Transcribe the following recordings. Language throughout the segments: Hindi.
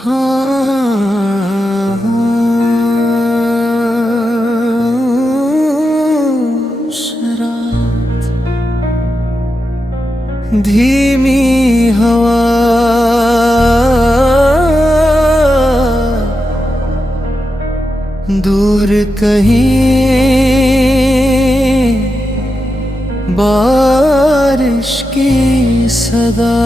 शराब धीमी हवा दूर कहीं बारिश की सदा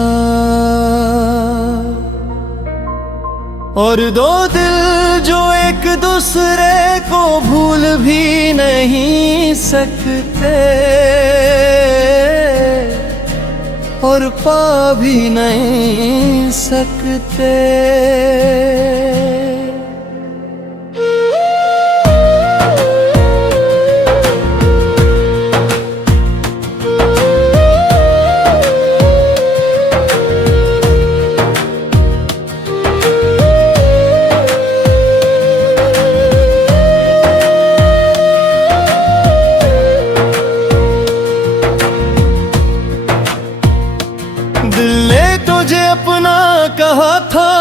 और दो दिल जो एक दूसरे को भूल भी नहीं सकते और पा भी नहीं सकते। दिल ने तुझे अपना कहा था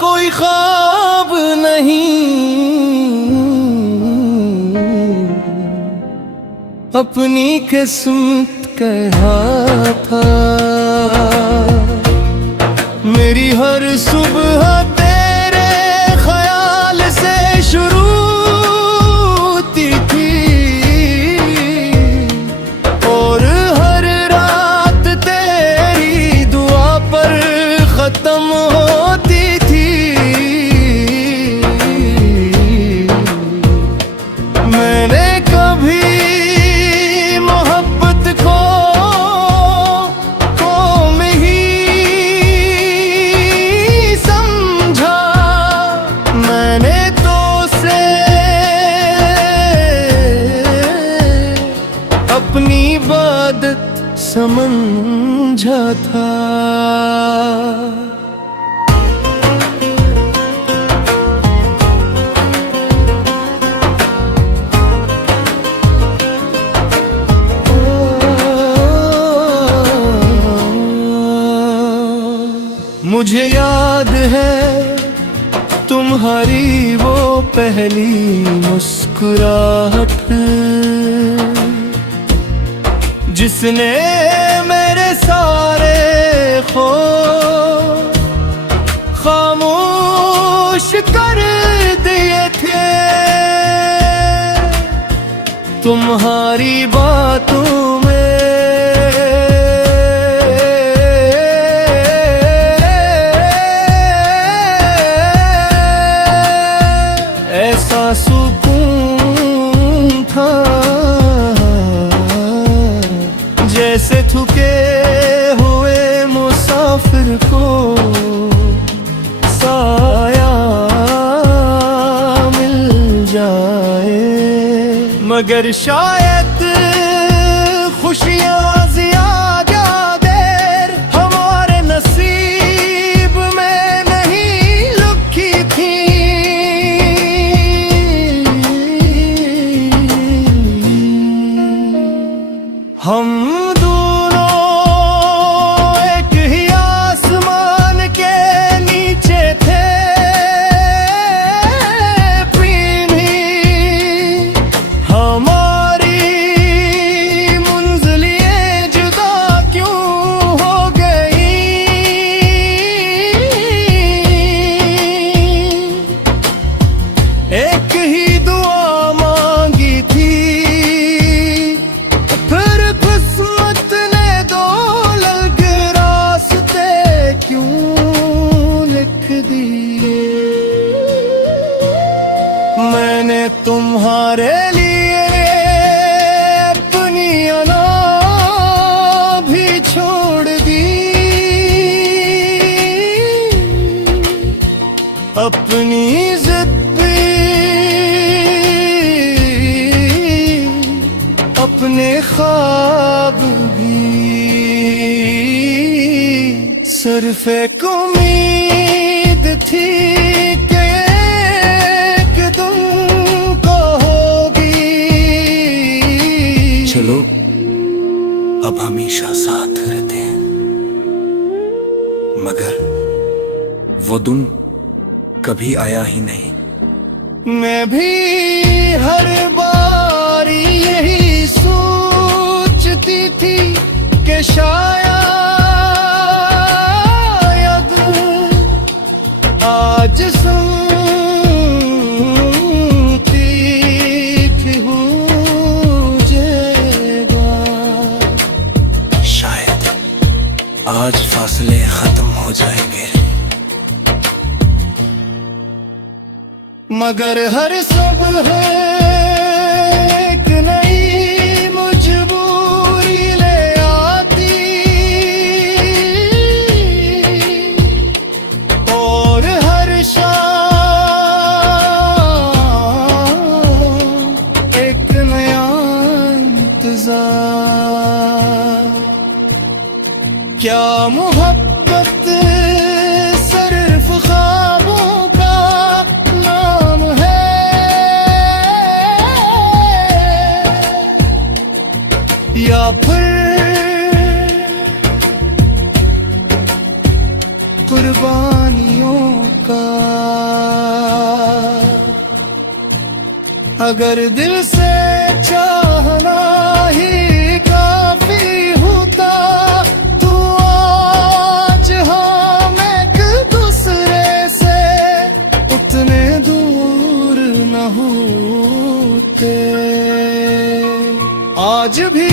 कोई ख्वाब नहीं, अपनी किस्मत कहा था। मेरी हर सुबह तेरे ख्याल से शुरू होती थी और हर रात तेरी दुआ पर खत्म होती थी। मैंने कभी मोहब्बत को कौम ही समझा, मैंने तो से अपनी इबादत समझा था। मुझे याद है तुम्हारी वो पहली मुस्कुराहट जिसने मेरे सारे खौफ खामोश कर दिए थे। तुम्हारी बातों में ऐसा सुकून था जैसे थके हुए मुसाफिर को साया मिल जाए। मगर शायद खुशियाँ ज़्यादा देर हमारे नसीब में नहीं लिखी थी। हम दोनों एक ही आसमान के नीचे थे, हमारी मंजिलें जुदा क्यों हो गई। एक ही दुआ मांगी थी, फिर किस्मत ने दो अलग रास्ते क्यों लिख दिए। मैंने तुम्हारे लिए अपनी अना भी छोड़ दी, अपनी जिद भी, अपने ख्वाब भी सिर्फ एक उम्मीद थी कि एक तुम कहोगी। चलो अब हमेशा साथ रहते हैं, मगर वो दिन कभी आया ही नहीं। मैं भी हर बार यही सोचती थी कि शायद आज सुनती थी हूँ जेगा। शायद आज फासले खत्म हो जाएंगे, मगर हर सुबह एक नई मजबूरी ले आती और हर शाम एक नया इंतजार। क्या मोहब्बत सिर्फ ख्वाबों का नाम है, या फिर कुर्बानियों का? अगर दिल से चाहना ही काफी होता तो आज हम एक दूसरे से उतने दूर न होते। आज भी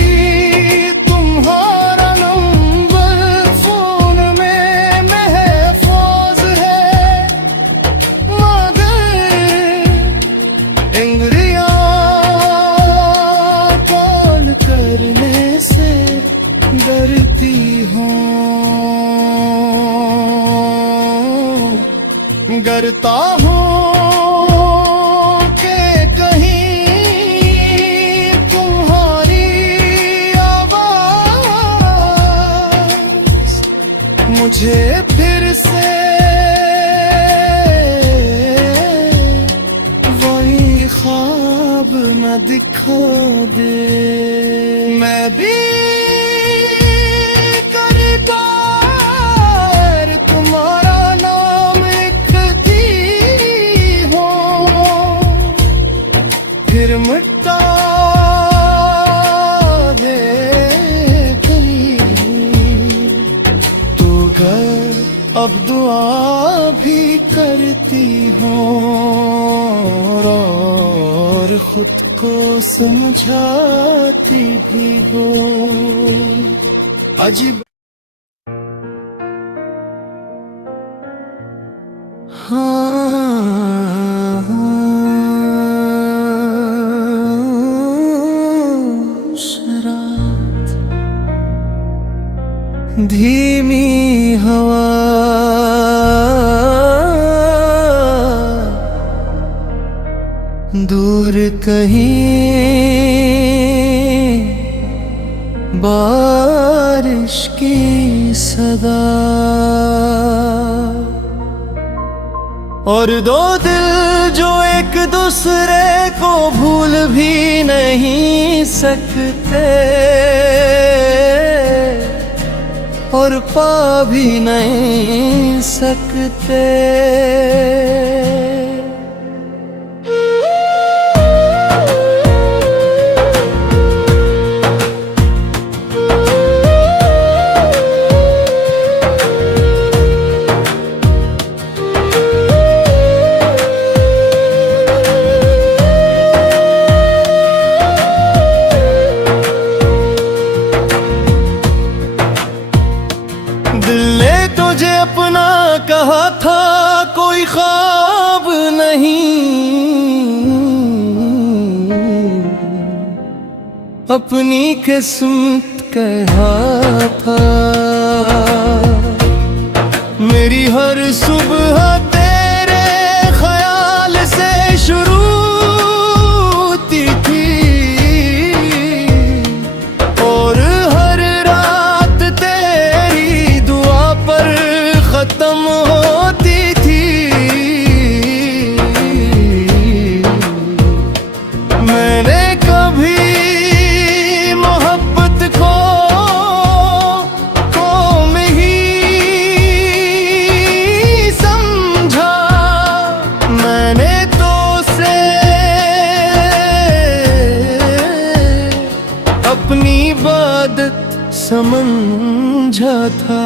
तुम्हारा नंबर फोन में महफूज है, मगर इंगरियां कॉल करने से डरती हूँ। डरता हूँ कि कहीं तुम्हारी आवाज़ मुझे फिर से वही ख्वाब न दिखा दे। मैं भी करतार तुम्हारा नाम लिखती हूँ, फिर मिटा दे कहीं तो घर। अब दुआ भी करती हूँ और खुद को समझाती भी हूँ। अजीब शराब धीमी हवा दूर कहीं बारिश की सदा, और दो दिल जो एक दूसरे को भूल भी नहीं सकते और पा भी नहीं सकते। दिल ने तुझे अपना कहा था, कोई ख्वाब नहीं, अपनी किस्मत कहा था। मेरी हर सुबह तेरे ख्याल से शुरू होती थी और हर रात तेरी दुआ पर खत्म होती थी। मैंने कभी मोहब्बत को समझा था।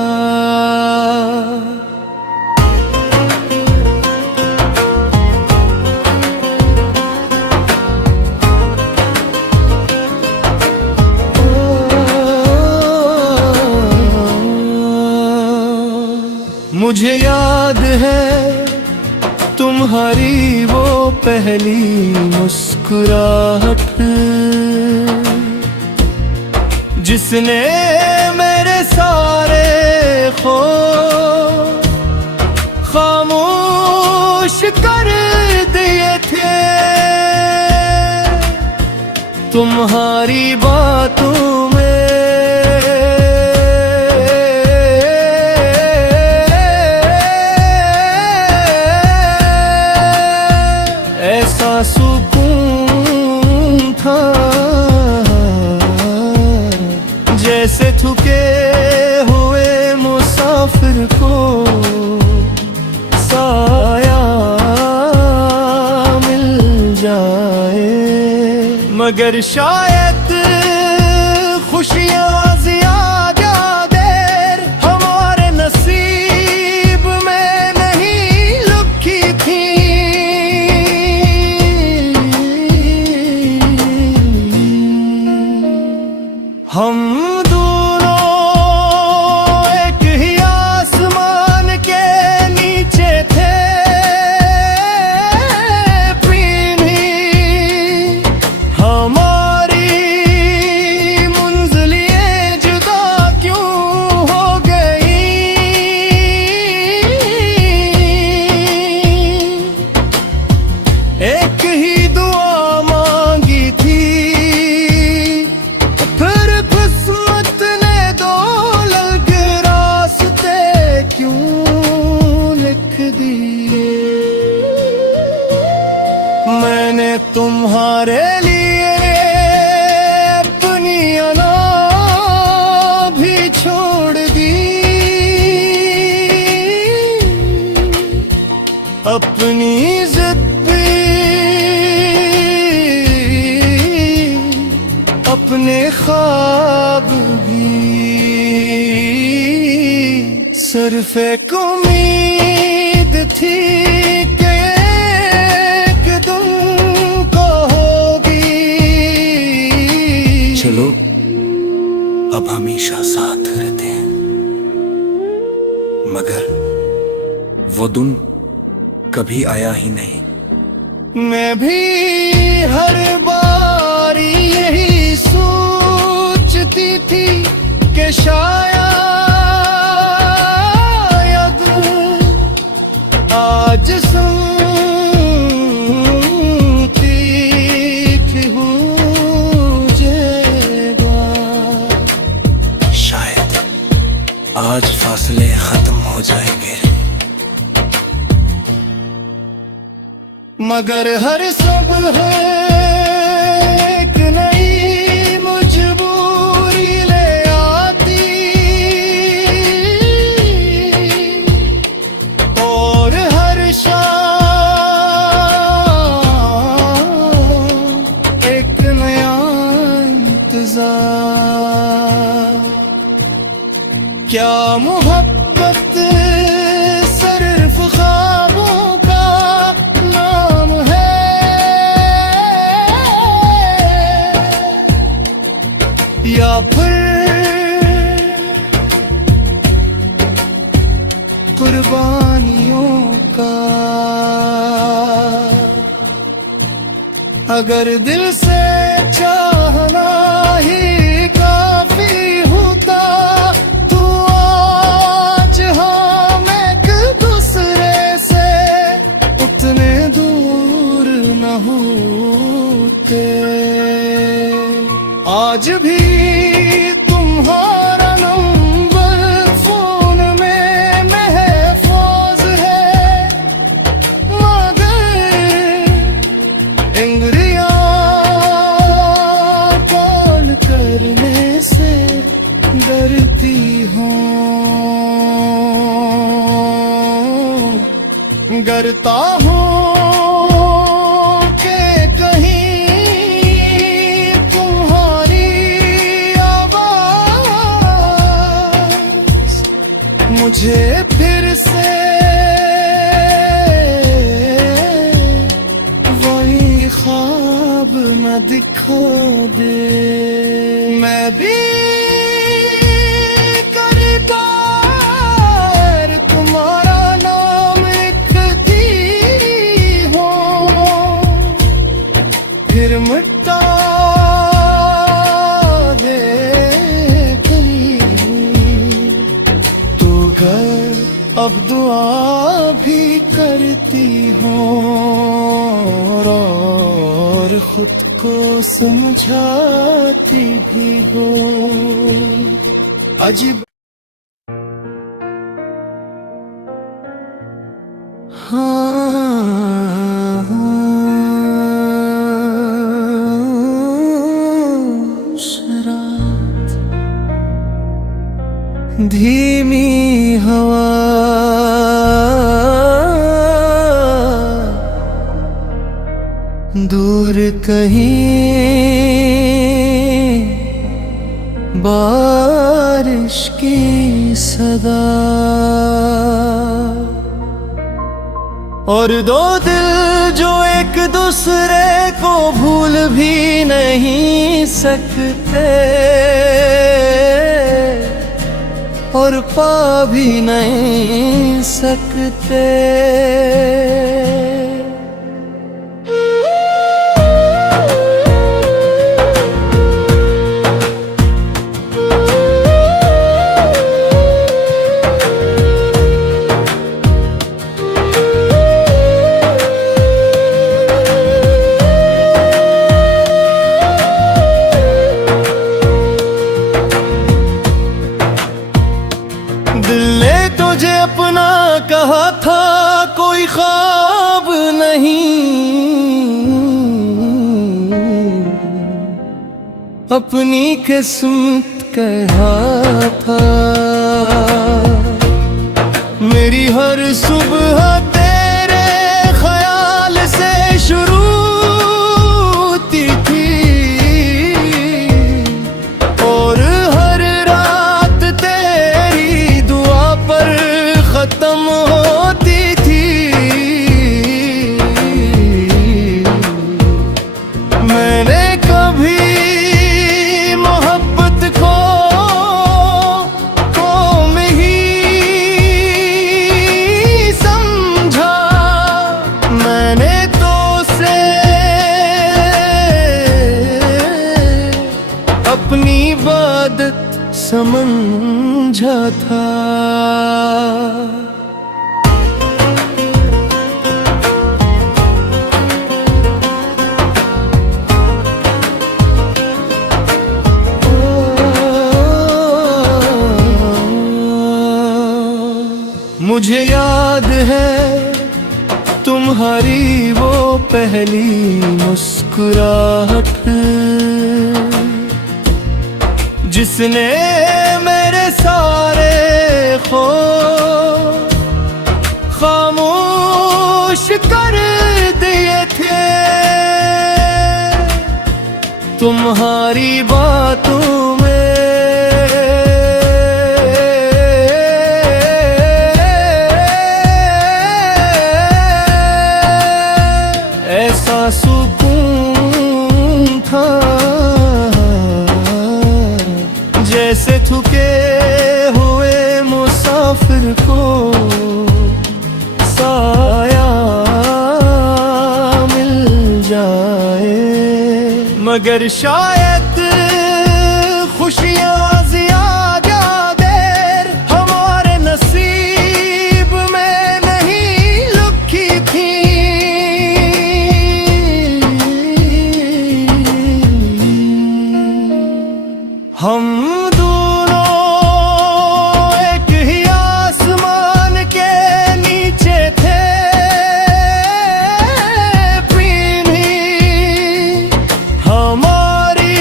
मुझे याद है तुम्हारी वो पहली मुस्कुराहट, जिसने मेरे सारे ख्वाब खामोश कर दिए थे। तुम्हारी बातों में ऐसा सुकून था जैसे थके हुए मुसाफिर को साया मिल जाए। मगर शायद खुशियाँ ज़्यादा देर हमारे नसीब में नहीं लिखी थी। हम दोनों एक ही आसमान के नीचे थे, पीढ़ी हमारी मंजिलें जुदा क्यों हो गई। एक ही दुआ मांगी थी, मैंने तुम्हारे लिए अपनी अना भी छोड़ दी, अपनी जिद भी, अपने ख्वाब भी। सिर्फ एक उम्मीद थी कि एक दिन को होगी। चलो अब हमेशा साथ रहते हैं, मगर वो दिन कभी आया ही नहीं। मैं भी हर बार यही सोचती थी कि शायद आज सुनती थी हूँ जेगा। शायद आज फासले खत्म हो जाएंगे, मगर हर सुबह एक नई मजबूरी ले आती, और हर शाम एक नया इंतजार। क्या मोहब्बत सिर्फ ख्वाबों का नाम है, या फिर कुर्बानियों का? अगर दिल से चाहना ही काफी होता तो आज हम एक दूसरे से उतने दूर न होते। आज भी तुम्हारा नंबर फोन में महफूज है, मगर इंगरियां कॉल करने से डरती हूँ। डरता हूँ कि कहीं तुम्हारी आवाज़ मुझे फिर से वही ख्वाब न दिखा दे। मैं भी करतार तुम्हारा नाम लिखती हूँ, फिर मिटा दे तो घर अब दुआ भी करती हूँ और खुद को समझाती भी हो। अजीब शराब धीमी हवा दूर कहीं बारिश की सदा और दो दिल जो एक दूसरे को भूल भी नहीं सकते और पा भी नहीं सकते। दिल ने तुझे अपना कहा था कोई ख्वाब नहीं, अपनी किस्मत कहा था। मेरी हर सुबह तेरे ख्याल से शुरू होती थी और हर रात तेरी दुआ पर खत्म होती थी। मैंने कभी मोहब्बत को कौम ही समझा, मैंने तो से अपनी इबादत समझा था। मुझे याद है तुम्हारी वो पहली मुस्कुराहट जिसने मेरे सारे खौफ खामोश कर दिए थे। तुम्हारी बातों में ऐसा सुकून था जैसे थके हुए मुसाफिर को साया मिल जाए। मगर शायद खुशियाँ ज़्यादा देर हमारे नसीब में नहीं लिखी थी। हम दोनों एक ही आसमान के नीचे थे, पीनी हमारी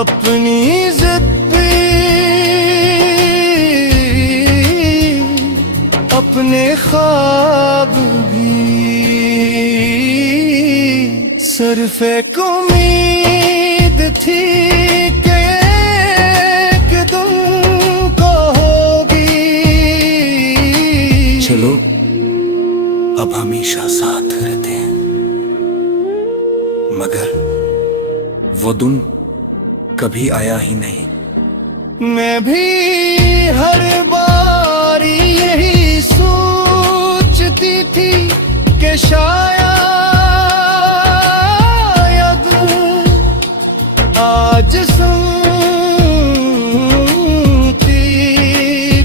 अपनी जिद भी, अपने ख्वाब भी सिर्फ एक उम्मीद थी कि एक तुमको होगी। चलो अब हमेशा साथ रहते हैं, मगर वो दिन कभी आया ही नहीं। मैं भी हर बार यही सोचती थी कि शायद आज सुनती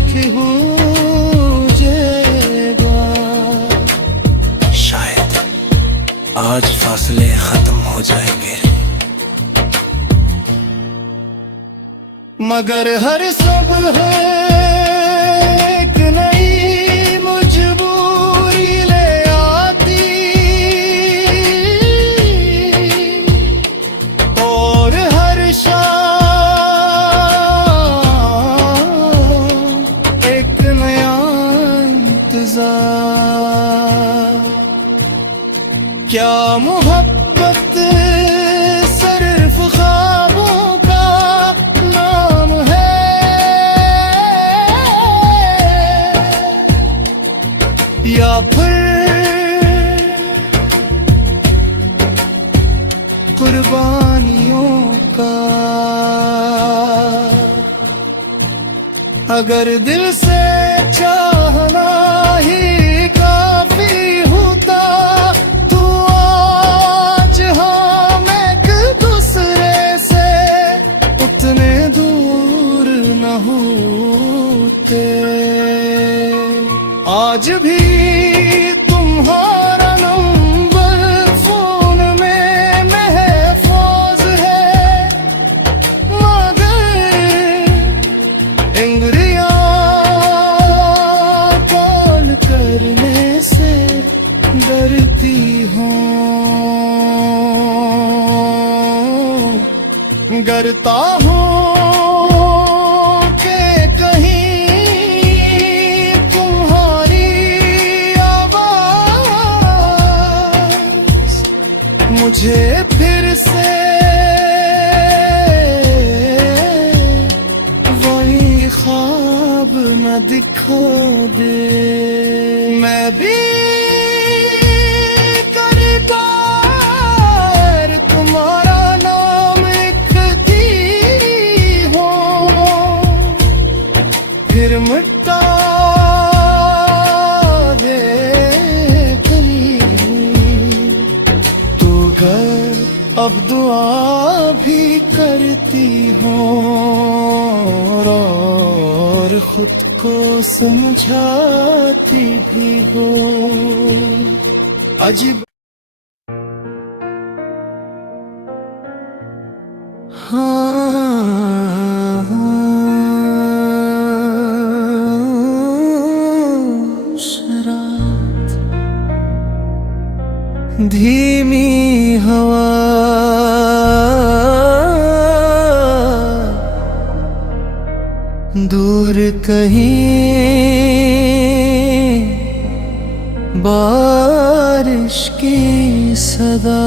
थी हूँ जाएगा। शायद आज फासले खत्म हो जाएंगे, मगर हर सब है एक नई मजबूरी ले आती, और हर शाम एक नया इंतजार। क्या मोहब्बत सिर्फ ख्वाबों का नाम है, या फिर कुर्बानियों का? अगर दिल से चाहना ही काफी होता तो आज हम एक दूसरे से उतने दूर न होते। आज भी तुम्हारा नंबर फोन में महफूज है, मगर इंगरियां कॉल करने से डरती हूँ। डरता हूँ कि कहीं तुम्हारी आवाज मुझे फिर से वही ख्वाब न दिखा दे। मैं भी करतार तुम्हारा नाम लिखती हूँ, फिर मिटा दे तो घर अब दुआ भी करती हूँ और खुद को समझाती भी हूँ। अजीब शराब धीमी हवा दूर कहीं बारिश की सदा,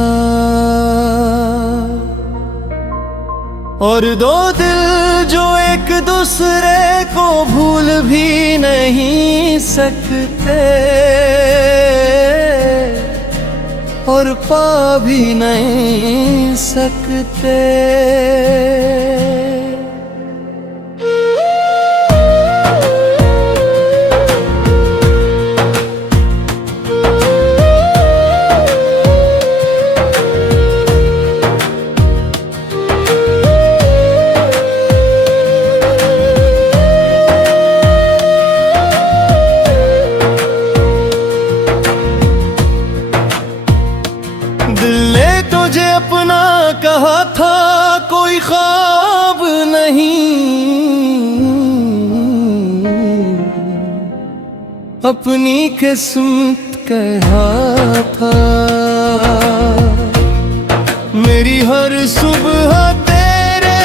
और दो दिल जो एक दूसरे को भूल भी नहीं सकते और पा भी नहीं सकते। दिल ने तुझे अपना कहा था, कोई ख्वाब नहीं, अपनी किस्मत कहा था। मेरी हर सुबह तेरे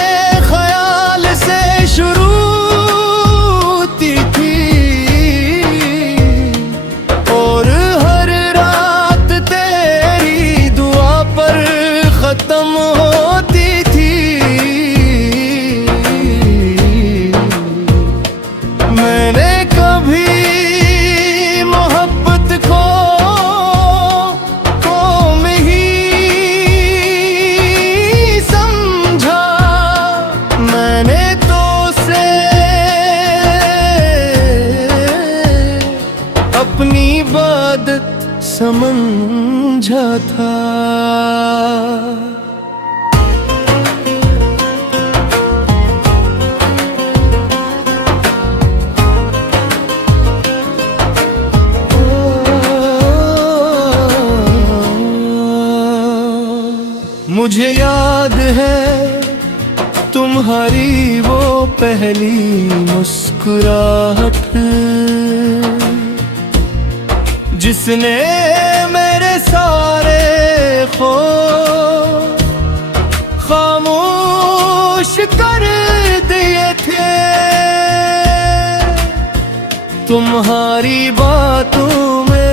समझा था। मुझे याद है तुम्हारी वो पहली मुस्कुराहट, जिसने मेरे सारे ख्वाब खामोश कर दिए थे। तुम्हारी बातों में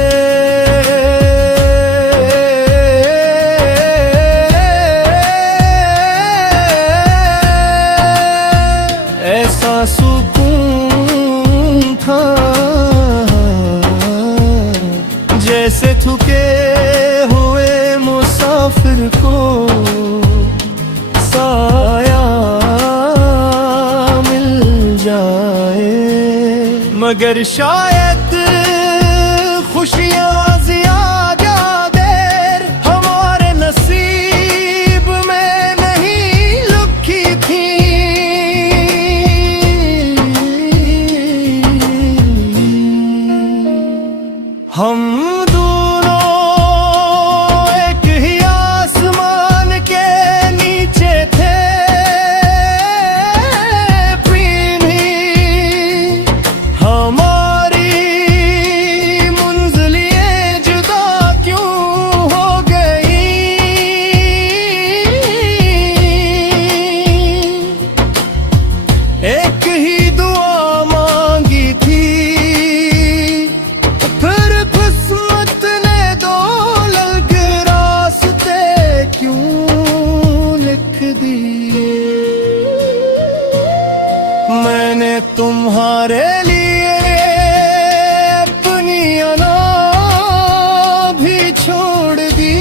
ऐसा सुकून था जैसे थके हुए मुसाफिर को साया मिल जाए। मगर शायद खुशियाँ ज़्यादा देर हमारे नसीब में नहीं लिखी थी। हम दोनों एक ही आसमान के नीचे थे, पीनी हमारी मंजिलें जुदा क्यों हो गई। एक ही दुआ मांगी थी, फिर किस्मत ने दो अलग रास्ते क्यों लिख दिए। मैंने तुम्हारे लिए अपनी अना भी छोड़ दी,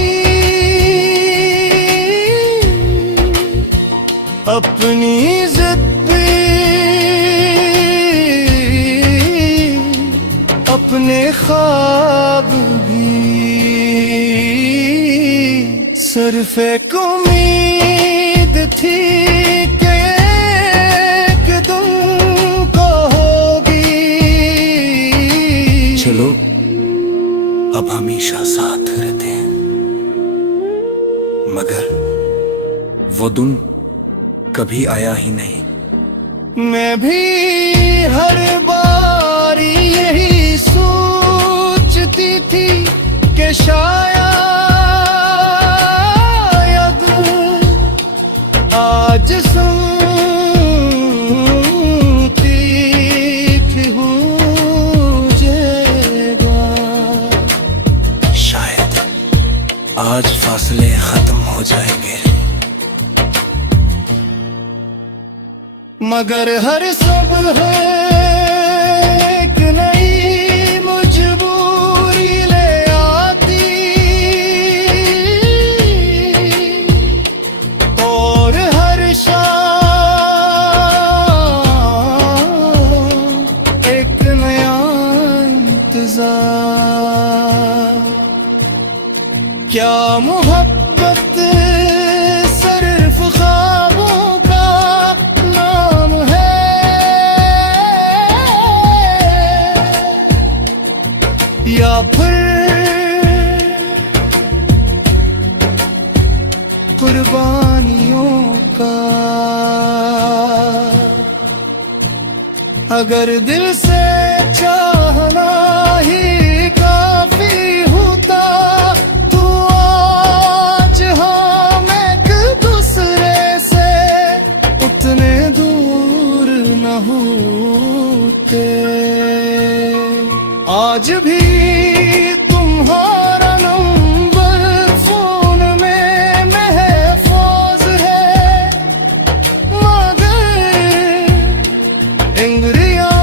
अपनी जिद भी, अपने ख्वाब भी। सिर्फ एक उम्मीद थी कि एक दिन को होगी। चलो अब हमेशा साथ रहते हैं, मगर वो दिन कभी आया ही नहीं। मैं भी हर बार यही सोचती थी कि शायद आज सुनती थी हो जाएगा। शायद आज फासले खत्म हो जाएंगे, मगर हर सब है एक नई मजबूरी ले आती। और हर शाम एक नया इंतजार। क्या मोहब्बत सिर्फ ख्वाबों का नाम है, या फिर कुर्बानियों का। अगर दिल से चाहना ही काफी होता तो आज हम एक दूसरे से उतने दूर न होते। आज भी तुम्हारा नंबर फोन में महफूज है, मगर इंगरियां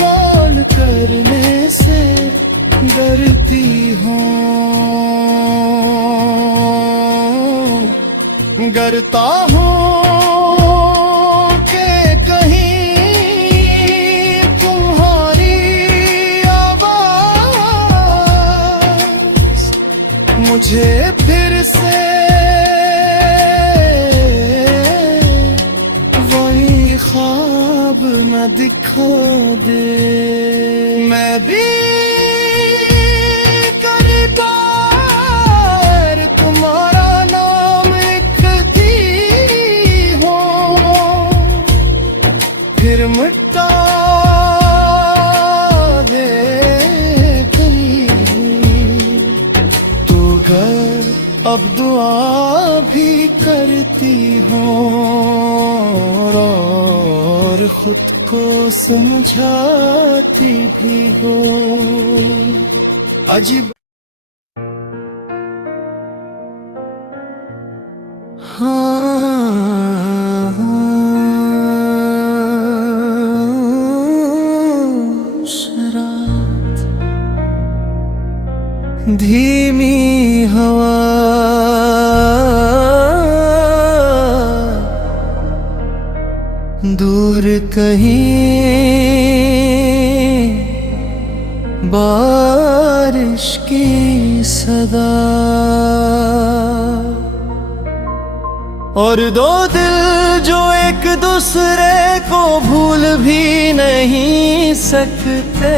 कॉल करने से डरती हूँ। डरता हूँ कि कहीं तुम्हारी आवाज़ मुझे फिर से वही ख्वाब न दिखा दे। मैं भी करतार तुम्हारा नाम लिखती हूँ, फिर मिटा दे करीब। तू घर अब दुआ भी करती हूँ और खुद को समझाती भी हो। अजीब शराब धीमी हवा दूर कहीं बारिश की सदा, और दो दिल जो एक दूसरे को भूल भी नहीं सकते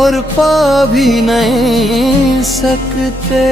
और पा भी नहीं सकते।